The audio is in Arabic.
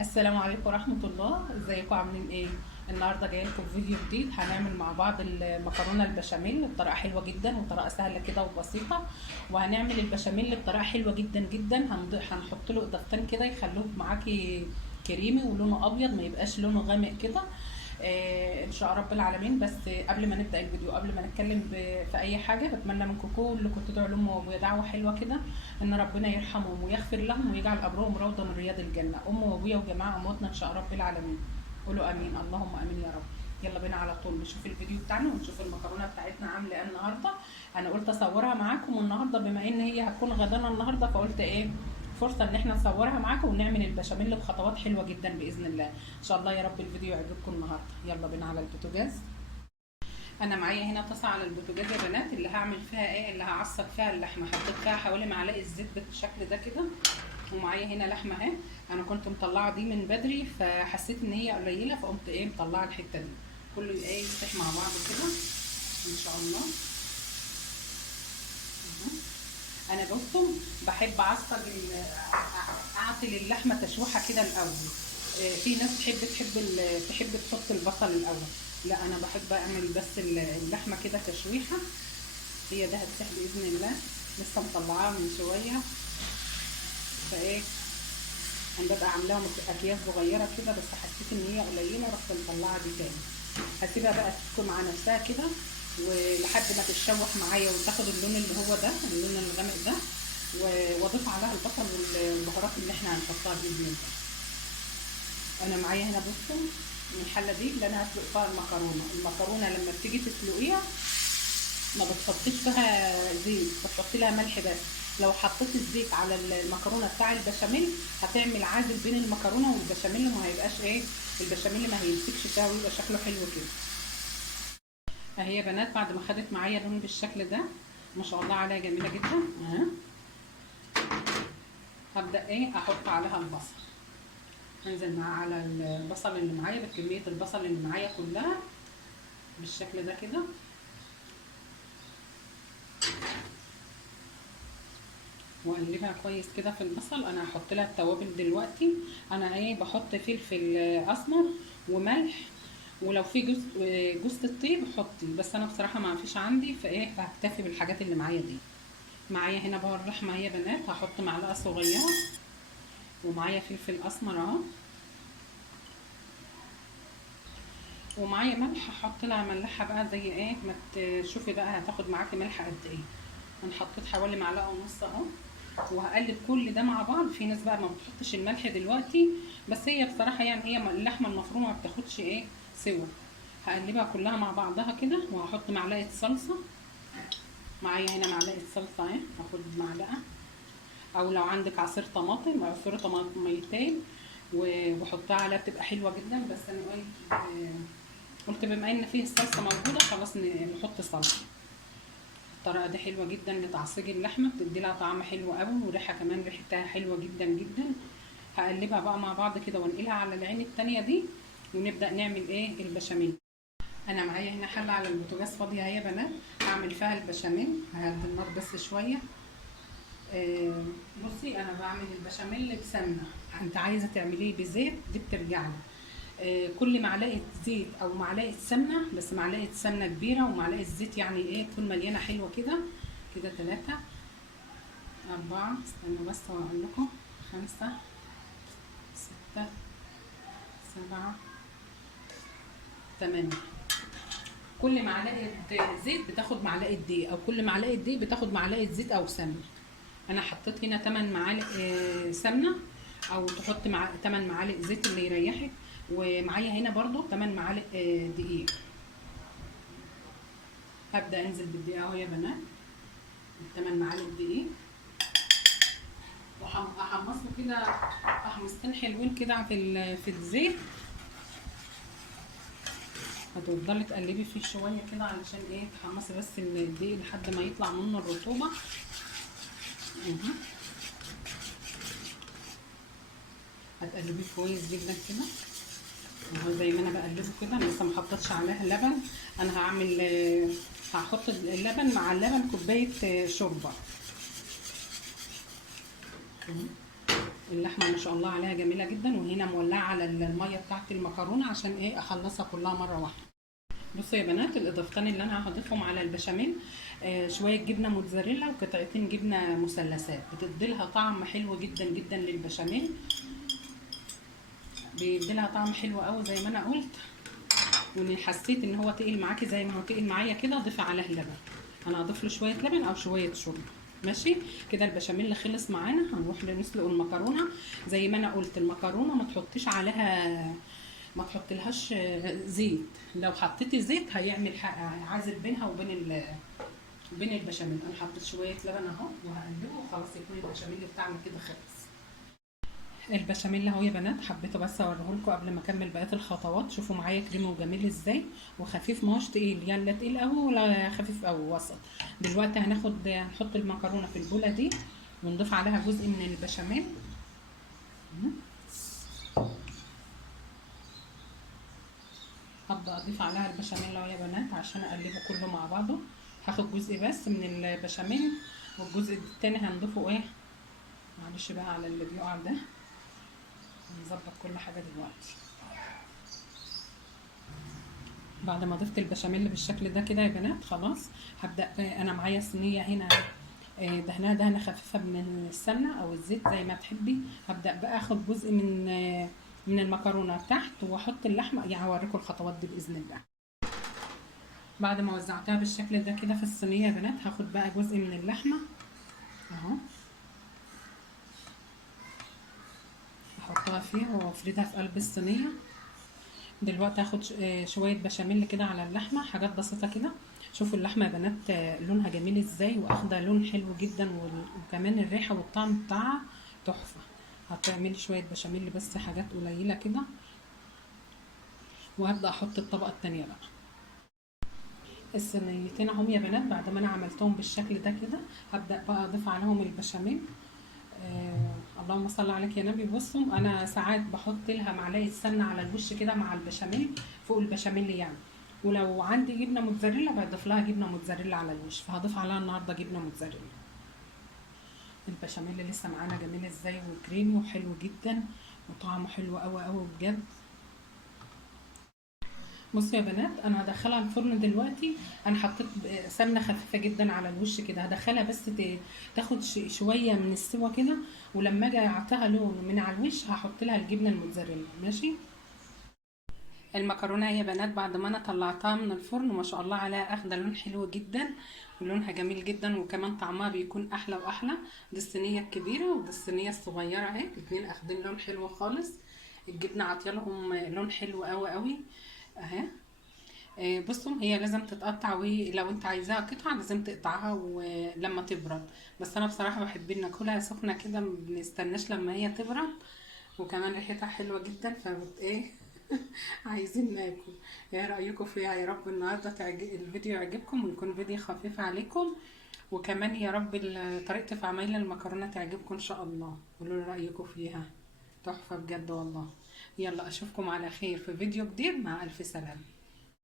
السلام عليكم ورحمة الله، ازيكم عاملين ايه؟ النهارده جاي لكم فيديو جديد. هنعمل مع بعض المكرونة البشاميل بطريقة حلوة جدا وطريقة سهلة كده وبسيطة. وهنعمل البشاميل بطريقة حلوة جدا جدا. هنحط له اضافتين كده يخلوه معاكي كريمي ولونه ابيض، ما يبقاش لونه غامق كده. ان شاء رب العالمين. بس قبل ما نبدا الفيديو، قبل ما نتكلم في اي حاجه، بتمنى منكم كلكم تدعوا لامي وابويا دعوه حلوه كده، ان ربنا يرحمهم ويغفر لهم ويجعل قبرهم روضه من رياض الجنه. امي وابويا وجماعه امواتنا ان شاء رب العالمين. قولوا امين، اللهم امين يا رب. يلا بينا على طول نشوف الفيديو بتاعنا ونشوف المكرونه بتاعتنا عامله ايه النهارده. انا قلت اصورها معاكم، والنهارده بما ان هي هتكون غدانا النهارده، فقلت ايه فرصه ان احنا نصورها معاكم ونعمل البشاميل بخطوات حلوه جدا باذن الله. ان شاء الله يا رب الفيديو يعجبكم النهارده. يلا بينا على البوتاجاز. انا معايا هنا طاسه على البوتاجاز يا بنات، اللي هعمل فيها ايه، اللي هعصج فيها اللحمه. حطيت فيها حوالي معلقه زيت بالشكل ده كده. ومعايا هنا لحمه اهي، انا كنت مطلعه دي من بدري فحسيت ان هي قليله، فقمت ايه مطلعه الحته دي. كله ايه يفتح مع بعض كده ان شاء الله. انا بصوا بحب اعطي اللحمه تشويحه كده الاول. في ناس تحب تحط البصل الاول. لا انا بحب اعمل بس اللحمه كده تشويحه. هي ده هتسيح باذن الله، لسه مطلعاها من شويه. فايه انا ببقى عاملاها اكياس صغيره كده، بس حسيت ان هي قليله رحت مطلعه دي تاني. هسيبها بقى تسكن مع نفسها كده ولحد ما تتشوح معايا وتاخد اللون اللي هو ده، اللون الغامق ده. واضيف عليها البصل والبهارات اللي احنا هنحطها باذن الله. انا معايا هنا بصوا الحله دي اللي انا هسلق فيها المكرونه لما بتيجي تسلقيها ما بتحطيش فيها زيت، بتحطي لها ملح بس. لو حطيت الزيت على المكرونه بتاع البشاميل هتعمل عازل بين المكرونه والبشاميل، وما هيبقاش ايه البشاميل ما هيمسكش فيها ويبقى شكله حلو كده. اهي يا بنات بعد ما خدت معايا لون بالشكل ده، ما شاء الله عليها جميله جدا. هبدا ايه احط عليها البصل. هنزل على البصل اللي معايا بكميه البصل اللي معايا كلها بالشكل ده كده. واقلبها كويس كده في البصل. انا هحط لها التوابل دلوقتي. انا ايه بحط فلفل اسمر وملح، ولو في جوز الطيب حطي، بس انا بصراحه ما فيش عندي، فايه فهكتفي بالحاجات اللي معايا دي. معايا هنا بقى اللحمه يا بنات، هحط معلقه صغيره، ومعايا فلفل اسمر اهو، ومعايا ملح. هحط لها ملحها بقى زي ايه ما تشوفي بقى هتاخد معاكي ملح قد ايه. انا حطيت حوالي معلقه ونص اهو، وهقلب كل ده مع بعض. في ناس بقى ما بتحطش الملح دلوقتي، بس هي بصراحه يعني هي اللحمه المفرومه ما بتاخدش ايه سوا. هقلبها كلها مع بعضها كده، وهحط معلقه صلصه. معايا هنا معلقه صلصه اهي، هاخد معلقه، او لو عندك عصير طماطم عصير طماطميتين وحطها عليها بتبقى حلوه جدا. بس انا قلت بما ان فيه الصلصه موجوده خلاص نحط صلصه. الطريقه دي حلوه جدا لتعصيج اللحمه، بتدي لها طعم حلو قوي، وريحه كمان ريحتها حلوه جدا جدا. هقلبها بقى مع بعض كده وانقلها على العين التانية دي، ونبدا نعمل ايه البشاميل. انا معايا هنا حله على البوتاجاز فاضيه اهي يا بنات، هعمل فيها البشاميل. ههدي النار بس شويه. بصي انا بعمل البشاميل بسمنه، انت عايزه تعمليه بزيت دي بترجع لك. كل معلقه زيت او معلقه سمنه، بس معلقه سمنه كبيره ومعلقه زيت يعني ايه تكون مليانه حلوه كده. كده 3 4 استنوا بس واقول لكم 5 6 7 8. كل معلقه زيت بتاخد معلقه دقيق، او كل معلقه دقيق بتاخد معلقه زيت او سمنه. انا حطيت هنا 8 معالق سمنه، او تحط 8 معالق زيت اللي يريحك. ومعايا هنا برضو 8 معالق دقيق. هبدا انزل بالدقيق اهو يا بنات، 8 معالق دقيق، واحمصه كده تحميصتين حلوين كده في الزيت. هتفضلي تقلبي فيه شويه كده علشان ايه تحمصي بس الدقيق لحد ما يطلع منه الرطوبه. هتقلبيه كويس جدا كده اهو زي ما انا بقلبه كده. انا لسه ما حطيتش عليها لبن. انا هحط اللبن مع اللبن كوبايه شوربه. اللحمه ما شاء الله عليها جميله جدا، وهنا مولعه على الميه بتاعت المكرونه عشان ايه اخلصها كلها مره واحده. بصوا يا بنات، الاضافتين اللي انا هضيفهم على البشاميل شويه جبنه موتزاريلا وقطعتين جبنه مثلثات، بتديلها طعم حلو جدا جدا للبشاميل، بيديلها طعم حلو قوي زي ما انا قلت. وان حسيت ان هو تقيل معاكي زي ما هو تقيل معايا كده، ضيفي عليه لبن. انا هضيف له شويه لبن او شويه شوربه. ماشي كده البشاميل خلص معانا. هنروح نسلق المكرونه. زي ما انا قلت المكرونه ما تحطيش عليها، ما تحطلهاش زيت. لو حطيتي زيت هيعمل عازل بينها وبين البشاميل. انا حطيت شويه لبن اهو وهقلبه وخلاص يكون البشاميل بتاعنا كده خلص. البشاميل اهو يا بنات، حبيته بس اوريهولكوا قبل ما اكمل بقيه الخطوات. شوفوا معايا كريمي وجميل ازاي وخفيف، ماهوش تقيل يعني، لا تقيل قوي ولا خفيف قوي، وسط. دلوقتي هنحط المكرونه في البوله دي ونضيف عليها جزء من البشاميل. هبدا اضيف عليها البشاميل اهو يا بنات عشان اقلبه كله مع بعضه. هاخد جزء بس من البشاميل والجزء التاني هنضيفه ايه، معلش بقى على اللي بيقع ده، نظبط كل حاجه دلوقتي. بعد ما ضفت البشاميل بالشكل ده كده يا بنات خلاص هبدا. انا معايا صينيه هنا دهنها دهنه خفيفه من السمنه او الزيت زي ما تحبي. هبدا بقى اخد جزء من المكرونه تحت واحط اللحمه، يعني هوريكم الخطوات دي باذن الله. بعد ما وزعتها بالشكل ده كده في الصينيه يا بنات، هاخد بقى جزء من اللحمه اهو، احطها فيها وافردها في قلب الصينيه. دلوقتي هاخد شويه بشاميل كده على اللحمه، حاجات بسيطه كده. شوفوا اللحمه يا بنات لونها جميل ازاي واخده لون حلو جدا، وكمان الريحه والطعم بتاعها تحفه. هتعملي شويه بشاميل بس حاجات قليله كده، وهبدا احط الطبقه التانية بقى. الصينيتين اهم يا بنات، بعد ما انا عملتهم بالشكل ده كده هبدا بقى اضيف عليهم البشاميل. اللهم صل عليك يا نبي. بصوا انا ساعات بحط لها معلقه سمنه على الوش كده مع البشاميل، فوق البشاميل يعني. ولو عندي جبنه موتزاريلا بضيف لها جبنه موتزاريلا على الوش، فهضيف عليها النهارده جبنه موتزاريلا. البشاميل لسه معانا جميل ازاي وكريمي وحلو جدا وطعمه حلو قوي قوي بجد. بصوا يا بنات، انا هدخلها الفرن دلوقتي. انا حطيت سمنه خفيفه جدا على الوش كده، هدخلها بس تاخد شويه من السوا كده، ولما اجي اعطيها لون من على الوش هحط لها الجبنه الموتزاريلا. ماشي. المكرونه يا بنات بعد ما انا طلعتها من الفرن ما شاء الله عليها اخده لون حلو جدا ولونها جميل جدا، وكمان طعمها بيكون احلى واحلى. دي الصينيه الكبيره ودي الصينيه الصغيره اهي، الاتنين اخدين لون حلو خالص. الجبنه عاطيالهم لون حلو قوي قوي اهي. بصوا هي لازم تتقطع، ولو انت عايزاها قطع لازم تقطعها ولما تبرد. بس انا بصراحه بحب ان اكلها سخنه كده، ما بنستناش لما هي تبرد، وكمان ريحتها حلوه جدا ايه عايزين ناكل. ايه رايكم فيها؟ يا رب النهارده الفيديو يعجبكم ويكون فيديو خفيف عليكم، وكمان يا رب طريقتي في عمايل المكرونه تعجبكم ان شاء الله. قولوا لي رايكم فيها، تحفه بجد والله. يلا اشوفكم على خير في فيديو جديد، مع الف سلامه.